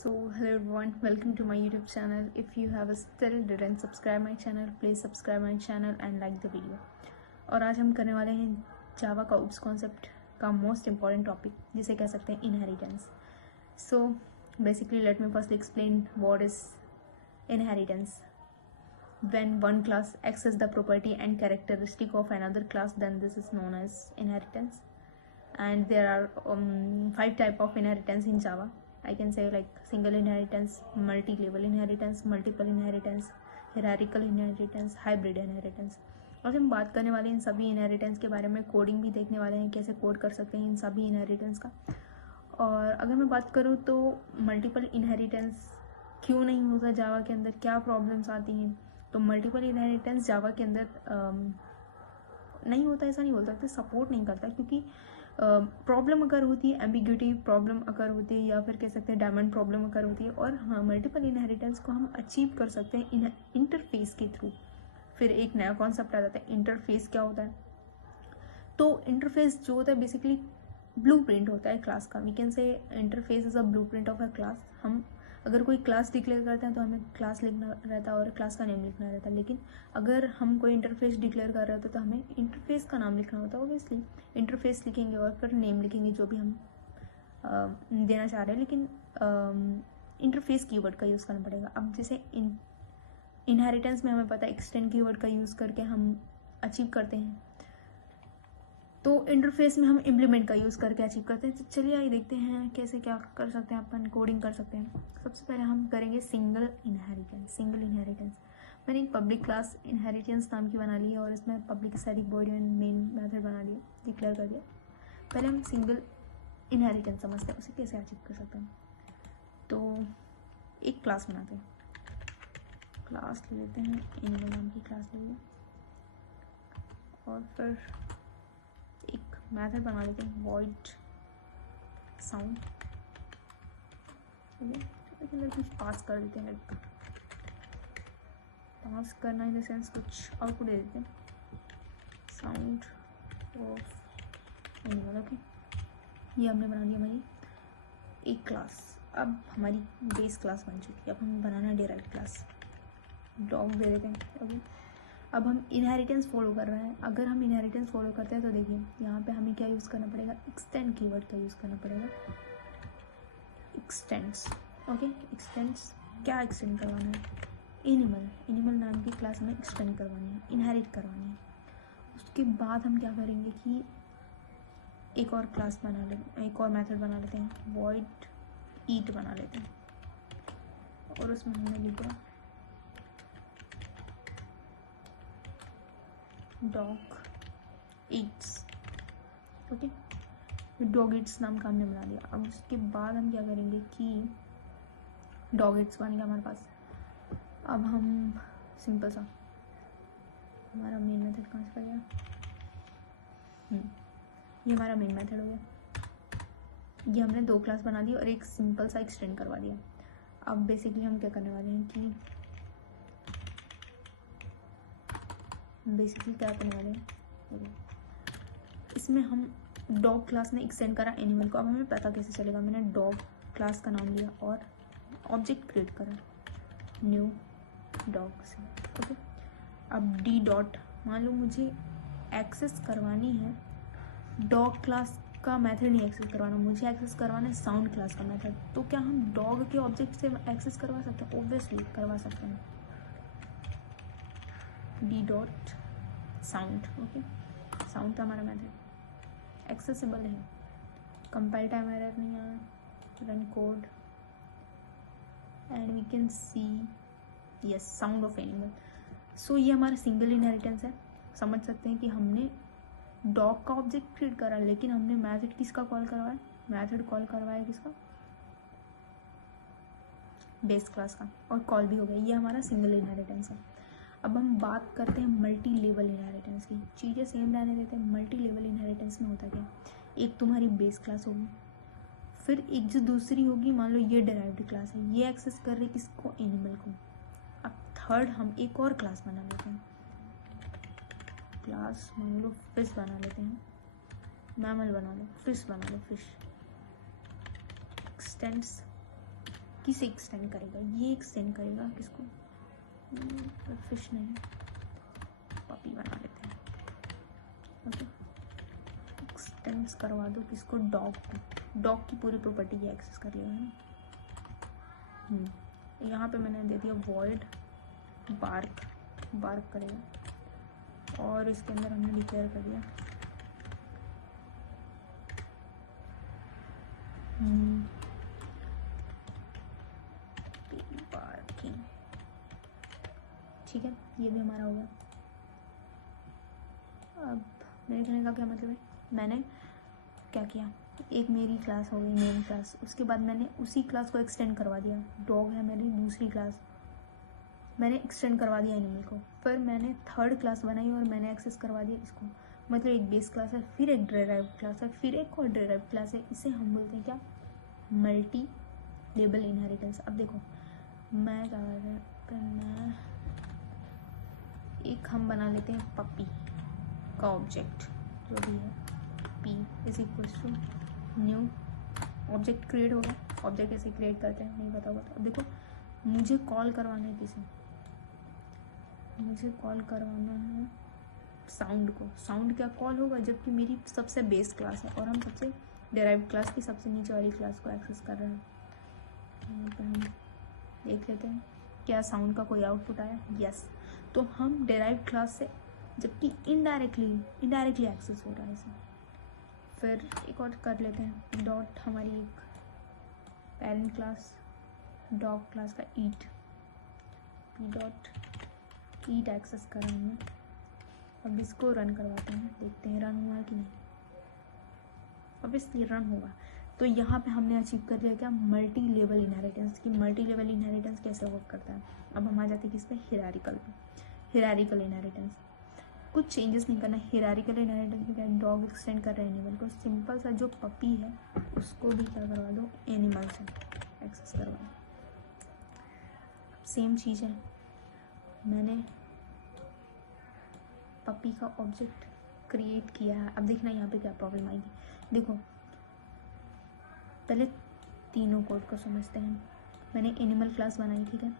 Hello everyone, welcome to my YouTube channel. If you have still didn't subscribe my channel, please subscribe my channel and like the video. और आज हम करने वाले हैं जावा का उप्स concept का मोस्ट इम्पॉर्टेंट टॉपिक, जिसे कह सकते हैं inheritance. So basically let me first explain what is inheritance. When one class access the property and characteristic of another class, then this is known as inheritance. And there are 5 type of inheritance in Java. I can say like single inheritance, multi-level inheritance, multiple inheritance, hierarchical inheritance, hybrid inheritance. और हम बात करने वाले हैं इन सभी inheritance के बारे में, कोडिंग भी देखने वाले हैं, कैसे कोड कर सकते हैं इन सभी इनहेरिटेंस का. और अगर मैं बात करूँ तो मल्टीपल इनहेरिटेंस क्यों नहीं होता जावा के अंदर, क्या प्रॉब्लम्स आती हैं. तो मल्टीपल इनहेरिटेंस जावा के अंदर नहीं होता, ऐसा नहीं बोल सकते, सपोर्ट नहीं करता, क्योंकि प्रॉब्लम अगर होती है, एम्बिग्यूटी प्रॉब्लम अगर होती है, या फिर कह सकते हैं डायमंड प्रॉब्लम अगर होती है, और हाँ मल्टीपल इनहेरिटेंस को हम अचीव कर सकते हैं इंटरफेस के थ्रू. फिर एक नया कॉन्सेप्ट आ जाता है, इंटरफेस क्या होता है. तो इंटरफेस जो होता है बेसिकली ब्लूप्रिंट होता है क्लास का. We can say interface is a blueprint of a class. हम अगर कोई क्लास डिक्लेयर करते हैं तो हमें क्लास लिखना रहता है और क्लास का नेम लिखना रहता है, लेकिन अगर हम कोई इंटरफेस डिक्लेयर कर रहे होते तो हमें इंटरफेस का नाम लिखना होता है. ऑब्वियसली इंटरफेस लिखेंगे और फिर नेम लिखेंगे जो भी हम देना चाह रहे हैं, लेकिन इंटरफेस कीवर्ड का यूज़ करना पड़ेगा. अब जैसे इनहेरिटेंस में हमें पता है एक्सटेंड कीवर्ड का यूज़ करके हम अचीव करते हैं, तो इंटरफेस में हम इम्प्लीमेंट का यूज़ करके अचीव करते हैं. तो चलिए आइए देखते हैं कैसे क्या कर सकते हैं, अपन कोडिंग कर सकते हैं. सबसे पहले हम करेंगे सिंगल इनहेरिटेंस. मैंने एक पब्लिक क्लास इनहेरिटेंस नाम की बना ली है और इसमें public static void and main method बना लिया, डिक्लेयर कर दिया. पहले हम सिंगल इनहेरिटेंस समझते हैं, उसे कैसे अचीव कर सकते हैं. तो एक क्लास बनाते हैं, क्लास ले लेते हैं, एनिमल नाम की क्लास ले लें, और फिर एक मेथड बना लेते हैं वॉइड साउंड. अंदर कुछ पास कर देते हैं, लाइक पास करना इन द सेंस कुछ आउटपुट दे देते हैं, साउंड ऑफ एनिमल. ओके, ये हमने बना लिया हमारी एक क्लास. अब हमारी बेस क्लास बन चुकी है. अब हम बनाना डिराइव्ड क्लास, डॉग दे देते हैं. ओके, अब हम इनहेरिटेंस फॉलो कर रहे हैं. अगर हम इनहेरिटेंस फॉलो करते हैं तो देखिए यहाँ पे हमें क्या यूज़ करना पड़ेगा, एक्सटेंड कीवर्ड का यूज़ करना पड़ेगा. एक्सटेंड्स. ओके, एक्सटेंड्स क्या एक्सटेंड करवाना है, एनिमल नाम की क्लास हमें एक्सटेंड करवानी है, इनहेरिट करवानी है. उसके बाद हम क्या करेंगे कि एक और क्लास बना लेते, एक और मेथड बना लेते हैं, वॉइड ईट बना लेते हैं, और उसमें हमने लिखा dog Yeats. Okay, dog Yeats नाम का हमने बना दिया. अब उसके बाद हम क्या करेंगे कि डॉग ईट्स बन गया हमारे पास. अब हम सिंपल सा हमारा मेन मेथड कहाँ से गया, ये हमारा मेन मेथड हो गया. ये हमने 2 क्लास बना दी और एक सिंपल सा एक्सटेंड करवा दिया. अब बेसिकली हम क्या करने वाले हैं कि क्या करने वाले हैं, इसमें हम डॉग क्लास ने एक्सटेंड करा एनिमल को. अब हमें पता कैसे चलेगा, मैंने डॉग क्लास का नाम लिया और ऑब्जेक्ट क्रिएट करा न्यू डॉग से. ओके, अब डी डॉट, मान लो मुझे एक्सेस करवानी है डॉग क्लास का मेथड नहीं एक्सेस करवाना, मुझे एक्सेस करवाना है साउंड क्लास का मेथड. तो क्या हम डॉग के ऑब्जेक्ट से एक्सेस करवा सकते हैं? ऑब्वियसली करवा सकते हैं. D dot sound. Okay, sound का हमारा मेथड एक्सेसिबल है, कंपाइल टाइम एरर नहीं आया, run code and we can see yes sound of animal. So ये हमारा सिंगल इनहेरिटेंस है. समझ सकते हैं कि हमने डॉग का ऑब्जेक्ट क्रिएट करा, लेकिन हमने मेथड किसका कॉल करवाया, मेथड कॉल करवाया किसका, बेस क्लास का, और कॉल भी हो गया. ये हमारा सिंगल इनहेरिटेंस है. अब हम बात करते हैं मल्टी लेवल इनहेरिटेंस की. चीज़ें सेम रहने देते हैं. मल्टी लेवल इनहेरिटेंस में होता क्या, एक तुम्हारी बेस क्लास होगी, फिर एक जो दूसरी होगी, मान लो ये डिराइव्ड क्लास है, ये एक्सेस कर रही किसको, एनिमल को. अब थर्ड हम एक और क्लास बना लेते हैं, क्लास मान लो फिश बना लेते हैं, मैमल बना लो, फिश बना लो, फिश. एक्सटेंड्स बाकी से एक्सटेंड करेगा, ये एक्सटेंड करेगा किसको, फिश नहीं, पपी बना लेते हैं। ओके, एक्सटेंड करवा दो किसको, डॉग को। डॉग की पूरी प्रॉपर्टी ये एक्सेस कर लिया है ना। यहाँ पे मैंने दे दिया वॉइड बार्क, बार्क करेगा, और इसके अंदर हमने डिक्लेयर कर दिया बार्किंग। ठीक है, ये भी हमारा हो गया। अब मेरे कहने का क्या मतलब है, मैंने क्या किया, एक मेरी क्लास हो गई मेन क्लास, उसके बाद मैंने उसी क्लास को एक्सटेंड करवा दिया, डॉग है मेरी दूसरी क्लास, मैंने एक्सटेंड करवा दिया एनिमल को। फिर मैंने थर्ड क्लास बनाई और मैंने एक्सेस करवा दिया इसको, मतलब एक बेस क्लास है, फिर एक डेराइव क्लास है, फिर एक और डेराइव क्लास है। इसे हम बोलते हैं क्या, मल्टी लेवल इनहेरिटेंस। अब देखो मैं क्या करना, एक हम बना लेते हैं पपी का ऑब्जेक्ट जो भी है, P is equals to new object create होगा। ऑब्जेक्ट ऐसे क्रिएट करते हैं नहीं पता होगा तो। अब देखो मुझे कॉल करवाना है किसे, मुझे कॉल करवाना है साउंड को। साउंड क्या कॉल होगा, जबकि मेरी सबसे बेस क्लास है और हम सबसे डेराइव क्लास की सबसे नीचे वाली क्लास को एक्सेस कर रहे हैं। यहाँ पर हम देख लेते हैं क्या साउंड का कोई आउटपुट आया, यस। तो हम डेराइव क्लास से, जबकि इनडायरेक्टली एक्सेस हो रहा है इसे। फिर एक और कर लेते हैं, डॉट हमारी एक पेरेंट क्लास डॉग क्लास का ईट, पी डॉट ईट एक्सेस करेंगे। अब इसको रन करवाते हैं, देखते हैं रन हुआ कि नहीं। अब इसलिए रन होगा। तो यहाँ पे हमने अचीव कर लिया क्या, मल्टी लेवल इनहेरिटेंस की। मल्टी लेवल इनहेरिटेंस कैसे वर्क करता है, अब हम आ जाते हैं किस पे, हिरारिकल पे। हिरारिकल इनहेरिटेंस कुछ चेंजेस नहीं करना। हिरारिकल इनहेरिटेंस में क्या, डॉग एक्सटेंड कर रहे हैं एनिमल को, सिंपल सा जो पपी है उसको भी क्या करवा दो, एनिमल से एक्सेस करवा दो। सेम चीज़ है, मैंने पपी का ऑब्जेक्ट क्रिएट किया है। अब देखना यहाँ पे क्या प्रॉब्लम आएगी। देखो पहले तीनों कोड को समझते हैं। मैंने एनिमल क्लास बनाई, ठीक है।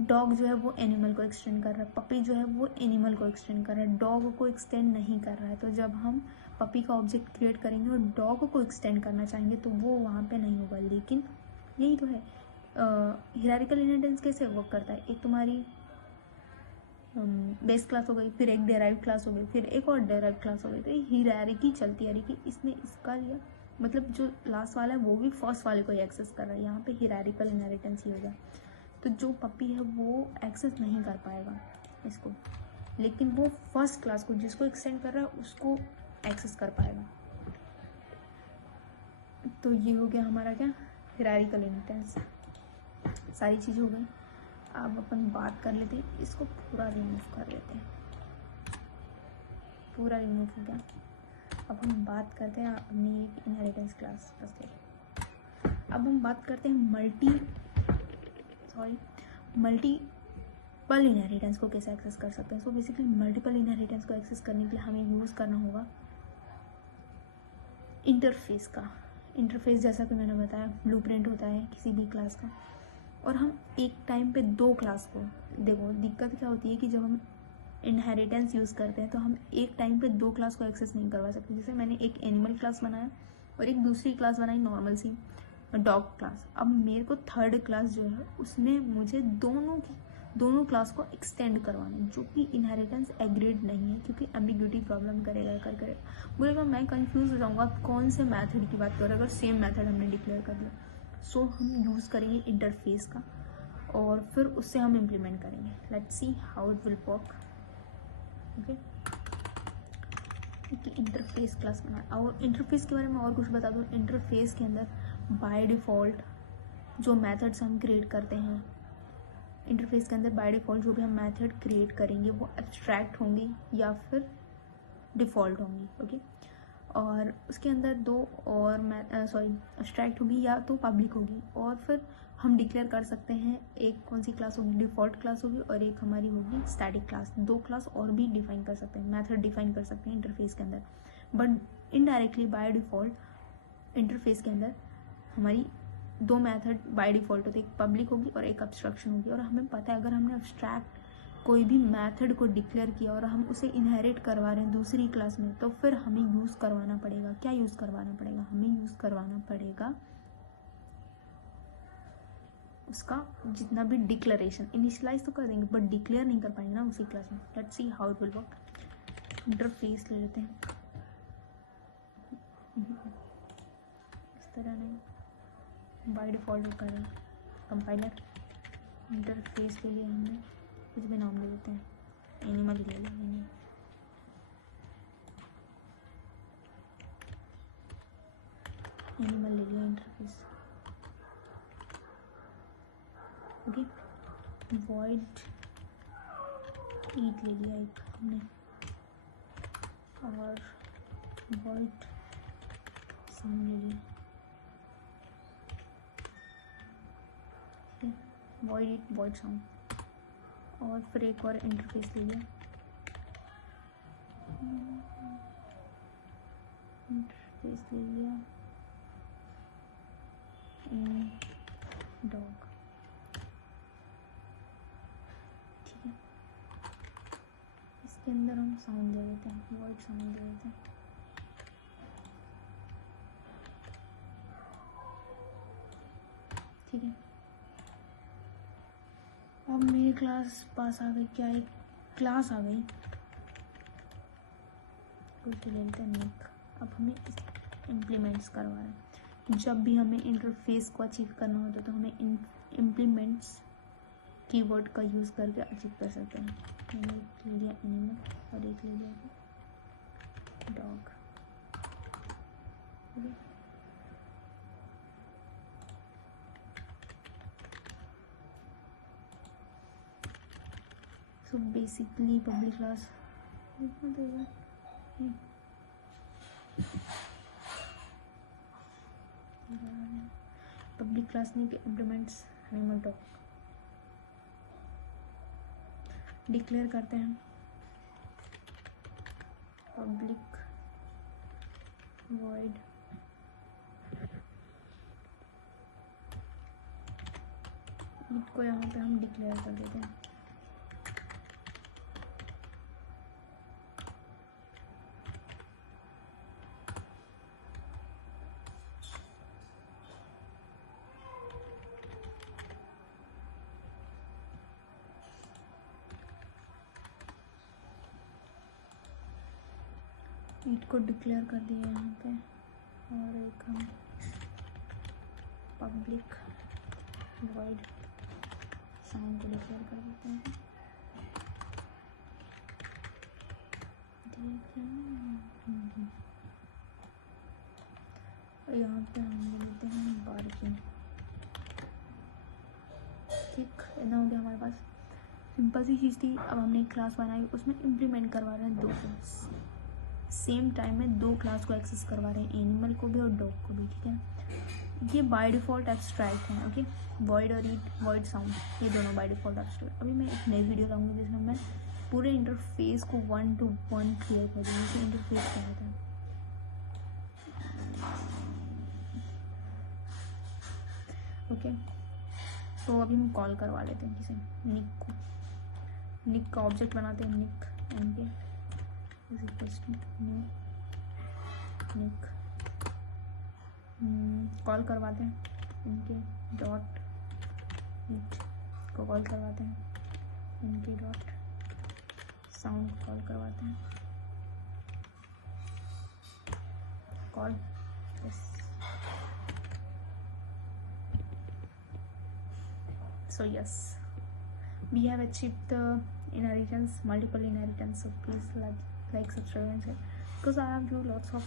डॉग जो है वो एनिमल को एक्सटेंड कर रहा है, पपी जो है वो एनिमल को एक्सटेंड कर रहा है, डॉग को एक्सटेंड नहीं कर रहा है। तो जब हम पपी का ऑब्जेक्ट क्रिएट करेंगे और डॉग को एक्सटेंड करना चाहेंगे तो वो वहाँ पे नहीं होगा। लेकिन यही तो है, हिरारिकल इनहेरिटेंस कैसे वर्क करता है, एक तुम्हारी बेस क्लास हो गई, फिर एक डेराइव क्लास हो गई, फिर एक और डेराइव क्लास हो गई। तो ये हिरारिकी चलती है कि इसने इसका लिया, मतलब जो लास्ट वाला है वो भी फर्स्ट वाले को ही एक्सेस कर रहा है। यहाँ पे हिरारिकल इनहेरिटेंस ही होगा। तो जो पपी है वो एक्सेस नहीं कर पाएगा इसको, लेकिन वो फर्स्ट क्लास को जिसको एक्सटेंड कर रहा है उसको एक्सेस कर पाएगा। तो ये हो गया हमारा क्या, हिरारिकल इनहेरिटेंस। सारी चीज़ हो गई। अब अपन बात कर लेते हैं, इसको पूरा रिमूव कर लेते हैं, पूरा रिमूव हो गया। अब हम बात करते हैं अपनी एक इनहेरिटेंस क्लास बस। अब हम बात करते हैं मल्टीपल इनहेरिटेंस को कैसे एक्सेस कर सकते हैं। सो बेसिकली मल्टीपल इनहेरिटेंस को एक्सेस करने के लिए हमें यूज़ करना होगा इंटरफेस का। इंटरफेस जैसा कि मैंने बताया ब्लूप्रिंट होता है किसी भी क्लास का, और हम एक टाइम पे दो क्लास को, देखो दिक्कत क्या होती है कि जब हम इनहेरिटेंस यूज़ करते हैं तो हम एक टाइम पे दो क्लास को एक्सेस नहीं करवा सकते। जैसे मैंने एक एनिमल क्लास बनाया और एक दूसरी क्लास बनाई नॉर्मल सी डॉग क्लास। अब मेरे को थर्ड क्लास जो है उसमें मुझे दोनों क्लास को एक्सटेंड करवाना है, जो कि इनहेरिटेंस एग्रीड नहीं है, क्योंकि एम्बिग्यूटी प्रॉब्लम करेगा बोलेगा मैं कंफ्यूज हो जाऊँगा कौन से मेथड की बात कर रहे हैं, अगर सेम मेथड हमने डिक्लेयर कर दिया। सो हम यूज़ करेंगे इंटरफेस का और फिर उससे हम इम्प्लीमेंट करेंगे। Let's see how it will work. Okay, interface class बना, और इंटरफेस के बारे में और कुछ बता दूँ। इंटरफेस के अंदर बाय डिफ़ॉल्ट जो मेथड्स हम क्रिएट करते हैं, इंटरफेस के अंदर बाय डिफ़ॉल्ट जो भी हम मेथड क्रिएट करेंगे वो एब्स्ट्रैक्ट होंगी या फिर डिफ़ॉल्ट होंगी। ओके, और उसके अंदर दो और एब्स्ट्रैक्ट होगी या तो पब्लिक होगी, और फिर हम डिक्लेयर कर सकते हैं एक कौन सी क्लास होगी, डिफ़ॉल्ट क्लास होगी, और एक हमारी होगी स्टैटिक क्लास। दो क्लास और भी डिफाइन कर सकते हैं, मेथड डिफाइन कर सकते हैं इंटरफेस के अंदर। But indirectly by default interface के अंदर हमारी दो मेथड बाय डिफ़ॉल्ट होते हैं, एक पब्लिक होगी और एक अब्स्ट्रक्शन होगी। और हमें पता है अगर हमने अब्स्ट्रैक्ट कोई भी मेथड को डिक्लेयर किया और हम उसे इनहेरिट करवा रहे हैं दूसरी क्लास में, तो फिर हमें यूज़ करवाना पड़ेगा, क्या यूज़ करवाना पड़ेगा, हमें यूज़ करवाना पड़ेगा उसका जितना भी डिक्लेरेशन। इनिशियलाइज तो कर देंगे बट डिक्लेयर नहीं कर पाएंगे ना उसी क्लास में। Let's see how it will work. Interface ले लेते हैं, इस तरह नहीं, बाय डिफ़ॉल्ट होता है कंपाइलर। इंटरफेस ले लिया हमने, कुछ भी नाम ले लेते हैं, एनिमल ले लिया, एनिमल ले लिया इंटरफेस। ओके, वॉइड ईट ले लिया एक हमने, और वॉइड साउंड ले लिया, वॉइड ईट वॉइड साउंड। और फिर एक और इंटरफेस ले लिया, इंटरफेस ले लिया डॉग। ठीक है, इसके अंदर हम साउंड दे देते हैं, वॉइड साउंड दे देते हैं। ठीक है, अब मेरी क्लास पास आ गई, क्या एक क्लास आ गई, कुछ ले लेते हैं निक। अब हमें इम्प्लीमेंट्स करवा रहे हैं। जब भी हमें इंटरफेस को अचीव करना होता है तो हमें इम्प्लीमेंट्स कीवर्ड का यूज़ करके अचीव कर सकते हैं। मैंने एक ले लिया एनिमल और एक ले लिया dog. So basically public class public class नहीं के इम्प्लीमेंट्स एनिमल डॉग डिक्लेयर करते हैं। पब्लिक वॉइड ईट को यहाँ पे हम डिक्लेयर कर देते हैं। ईट को डिक्लेयर कर दिया यहाँ पे, और एक हम पब्लिक वॉइड साउंड को डिक्लेयर कर देते हैं। और यहाँ पे हम ले लेते हैं बार्किंग। ठीक, इतना हो गया हमारे पास। सिंपल सी चीज़ थी। अब हमने एक क्लास बनाई, उसमें इम्प्लीमेंट करवा रहे हैं दो क्लास, सेम टाइम में दो क्लास को एक्सेस करवा रहे हैं, एनिमल को भी और डॉग को भी। ठीक है, ये बाय डिफ़ॉल्ट एब्स्ट्रैक्ट है। ओके, वॉइड और ईट वॉइड साउंड ये दोनों बाय डिफ़ॉल्ट एब्स्ट्रैक्ट। अभी मैं एक नई वीडियो लाऊंगी जिसमें मैं पूरे इंटरफेस को 1 to 1 क्लियर कर दूँगी कि इंटरफेस क्या होता है। ओके, तो अभी हम कॉल करवा लेते हैं किसी निक को। निक का ऑब्जेक्ट बनाते हैं, nick n k is equals to new nick. Call करवाते हैं इनके डॉट ईट को कॉल करवाते हैं, इनके डॉट साउंड कॉल करवाते हैं, call yes. So yes, we have achieved the inheritance, multiple inheritance. So please like, subscribe and share, because I have do lots of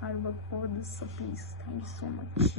hard work for this. So please, thank you so much.